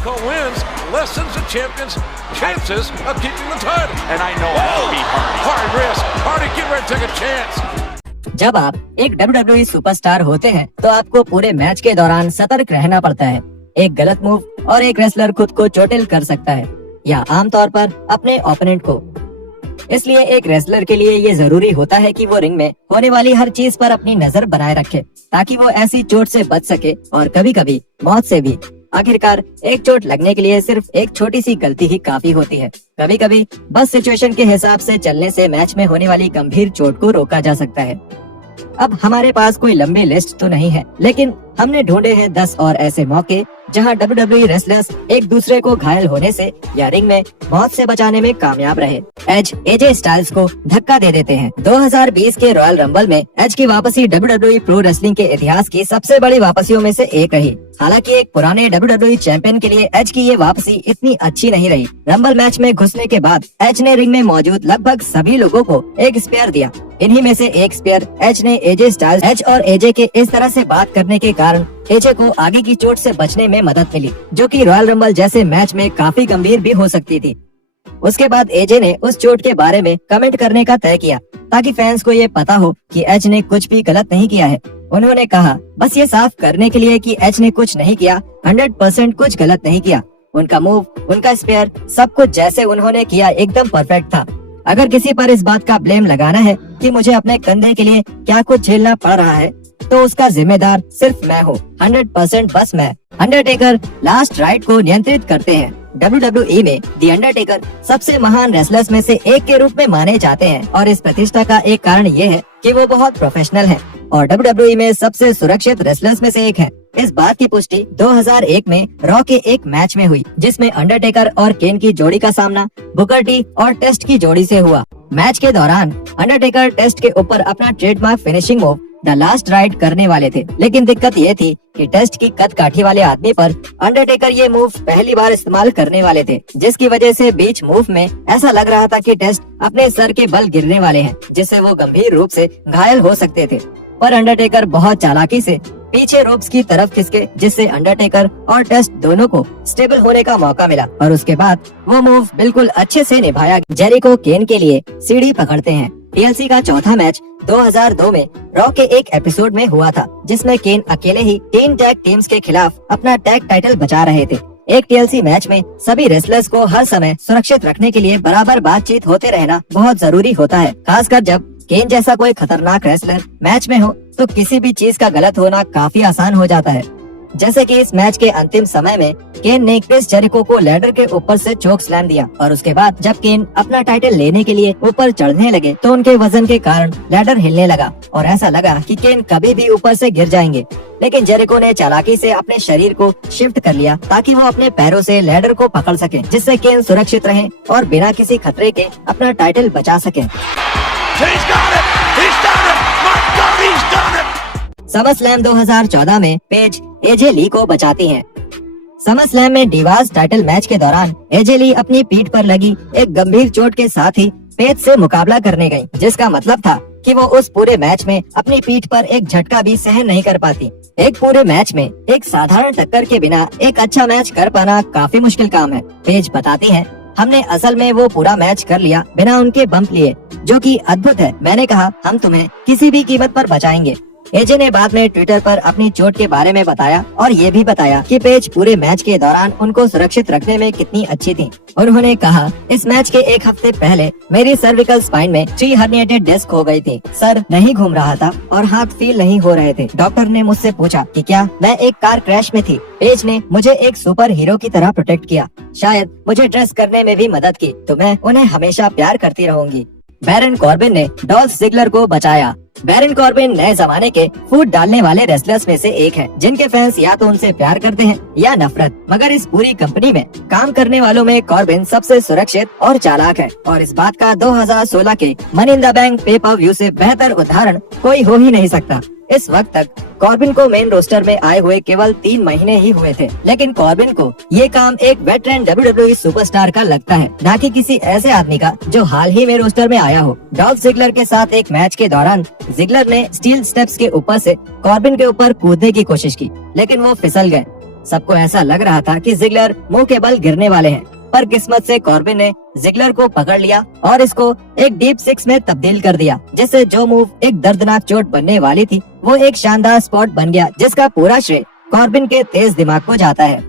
Jericho wins, lessens the champion's chances of keeping the title. And I know that'll be Hardy. Hard risk. Hardy, get ready to take a chance. जब आप एक WWE superstar होते हैं तो आपको पूरे match के दौरान सतर्क रहना पड़ता है। एक गलत मूव और एक रेसलर खुद को चोटिल कर सकता है या आमतौर पर अपने ओपोनेंट को। इसलिए एक रेसलर के लिए ये जरूरी होता है कि वो रिंग में होने वाली हर चीज पर अपनी नजर बनाए रखे ताकि वो ऐसी चोट से बच सके और कभी कभी मौत से भी। आखिरकार एक चोट लगने के लिए सिर्फ एक छोटी सी गलती ही काफी होती है। कभी कभी बस सिचुएशन के हिसाब से चलने से मैच में होने वाली गंभीर चोट को रोका जा सकता है। अब हमारे पास कोई लंबी लिस्ट तो नहीं है, लेकिन हमने ढूंढे हैं 10 और ऐसे मौके जहां WWE रेसलर्स एक दूसरे को घायल होने से या रिंग में मौत से बचाने में कामयाब रहे। एज एजे स्टाइल्स को धक्का दे देते हैं। 2020 के रॉयल रंबल में एज की वापसी WWE प्रो रेसलिंग के इतिहास की सबसे बड़ी वापसियों में से एक रही। हालांकि एक पुराने WWE चैंपियन के लिए एज की ये वापसी इतनी अच्छी नहीं रही। रंबल मैच में घुसने के बाद एज ने रिंग में मौजूद लगभग सभी लोगों को एक स्पेयर दिया। इन्हीं में से एक स्पेयर एज ने एजे स्टाइल्स, एज और एजे के इस तरह से बात करने के कारण एजे को आगे की चोट से बचने में मदद मिली, जो कि रॉयल रंबल जैसे मैच में काफी गंभीर भी हो सकती थी। उसके बाद एजे ने उस चोट के बारे में कमेंट करने का तय किया ताकि फैंस को ये पता हो कि एज ने कुछ भी गलत नहीं किया है। उन्होंने कहा, बस ये साफ करने के लिए कि एज ने कुछ नहीं किया, 100% कुछ गलत नहीं किया। उनका मूव, उनका स्पेयर, सब कुछ जैसे उन्होंने किया एकदम परफेक्ट था। अगर किसी पर इस बात का ब्लेम लगाना है कि मुझे अपने कंधे के लिए क्या कुछ झेलना पड़ रहा है, तो उसका जिम्मेदार सिर्फ मैं हूँ, 100% बस मैं। अंडरटेकर लास्ट राइड को नियंत्रित करते हैं। WWE में दी अंडरटेकर सबसे महान रेसलर्स में से एक के रूप में माने जाते हैं और इस प्रतिष्ठा का एक कारण ये है कि वो बहुत प्रोफेशनल हैं और WWE में सबसे सुरक्षित रेसलर्स में से एक है। इस बात की पुष्टि 2001 में रॉ के एक मैच में हुई, जिसमें अंडरटेकर और केन की जोड़ी का सामना बुकर टी और टेस्ट की जोड़ी से हुआ। मैच के दौरान अंडरटेकर टेस्ट के ऊपर अपना trademark finishing move the last ride करने वाले थे, लेकिन दिक्कत ये थी कि टेस्ट की कद काठी वाले आदमी पर अंडरटेकर ये मूव पहली बार इस्तेमाल करने वाले थे, जिसकी वजह से बीच मूव में ऐसा लग रहा था कि टेस्ट अपने सर के बल गिरने वाले हैं, जिससे वो गंभीर रूप से घायल हो सकते थे। पर अंडरटेकर बहुत चालाकी से पीछे रोप्स की तरफ खिसके, जिससे अंडरटेकर और टेस्ट दोनों को स्टेबल होने का मौका मिला और उसके बाद वो मूव बिल्कुल अच्छे से निभाया। जेरिको केन के लिए सीढ़ी पकड़ते हैं। TLC का चौथा मैच 2002 में रॉ के एक एपिसोड में हुआ था, जिसमें केन अकेले ही 3 टैग टीम्स के खिलाफ अपना टैग टाइटल बचा रहे थे। एक TLC मैच में सभी रेसलर्स को हर समय सुरक्षित रखने के लिए बराबर बातचीत होते रहना बहुत जरूरी होता है, खासकर जब केन जैसा कोई खतरनाक रेसलर मैच में हो तो किसी भी चीज का गलत होना काफी आसान हो जाता है। जैसे कि इस मैच के अंतिम समय में केन ने क्रिस जेरिको को लैडर के ऊपर से चोक स्लैम दिया और उसके बाद जब केन अपना टाइटल लेने के लिए ऊपर चढ़ने लगे तो उनके वजन के कारण लैडर हिलने लगा और ऐसा लगा कि केन कभी भी ऊपर से गिर जाएंगे, लेकिन जेरिको ने चालाकी से अपने शरीर को शिफ्ट कर लिया ताकि वो अपने पैरों से लैडर को पकड़ सके, जिससे केन सुरक्षित रहे और बिना किसी खतरे के अपना टाइटल बचा सके। समर स्लैम 2014 में पेज एजे ली को बचाती हैं। समर स्लैम में डिवास टाइटल मैच के दौरान एजे ली अपनी पीठ पर लगी एक गंभीर चोट के साथ ही पेज से मुकाबला करने गयी, जिसका मतलब था कि वो उस पूरे मैच में अपनी पीठ पर एक झटका भी सहन नहीं कर पाती। एक पूरे मैच में एक साधारण टक्कर के बिना एक अच्छा मैच कर पाना काफी मुश्किल काम है। पेज बताती है, हमने असल में वो पूरा मैच कर लिया बिना उनके बम्प लिए, जो कि अद्भुत है। मैंने कहा, हम तुम्हें किसी भी कीमत पर बचाएंगे। एजे ने बाद में ट्विटर पर अपनी चोट के बारे में बताया और ये भी बताया कि पेज पूरे मैच के दौरान उनको सुरक्षित रखने में कितनी अच्छी थी। उन्होंने कहा, इस मैच के एक हफ्ते पहले मेरी सर्विकल स्पाइन में 3 हर्निएटेड डिस्क हो गई थी। सर नहीं घूम रहा था और हाथ फील नहीं हो रहे थे। डॉक्टर ने मुझसे पूछा कि क्या मैं एक कार क्रैश में थी। पेज ने मुझे एक सुपर हीरो की तरह प्रोटेक्ट किया, शायद मुझे ड्रेस करने में भी मदद की, तो मैं उन्हें हमेशा प्यार करती रहूंगी। बैरन कॉर्बिन ने डॉल्फ जिगलर को बचाया। बैरन कॉर्बिन नए जमाने के फूट डालने वाले रेसलर्स में से एक है, जिनके फैंस या तो उनसे प्यार करते हैं या नफरत। मगर इस पूरी कंपनी में काम करने वालों में कॉर्बिन सबसे सुरक्षित और चालाक है और इस बात का 2016 के मनी इन द बैंक पे पर व्यू से बेहतर उदाहरण कोई हो ही नहीं सकता। इस वक्त तक कॉर्बिन को मेन रोस्टर में आए हुए केवल 3 महीने ही हुए थे, लेकिन कॉर्बिन को ये काम एक वेटरन WWE सुपरस्टार का लगता है, न कि किसी ऐसे आदमी का जो हाल ही में रोस्टर में आया हो। डॉल्फ जिगलर के साथ एक मैच के दौरान जिगलर ने स्टील स्टेप्स के ऊपर से कॉर्बिन के ऊपर कूदने की कोशिश की, लेकिन वो फिसल गए। सबको ऐसा लग रहा था कि जिगलर मुंह के बल गिरने वाले हैं, पर किस्मत से कॉर्बिन ने जिगलर को पकड़ लिया और इसको एक डीप सिक्स में तब्दील कर दिया, जिससे जो मूव एक दर्दनाक चोट बनने वाली थी वो एक शानदार स्पॉट बन गया, जिसका पूरा श्रेय कॉर्बिन के तेज दिमाग को जाता है।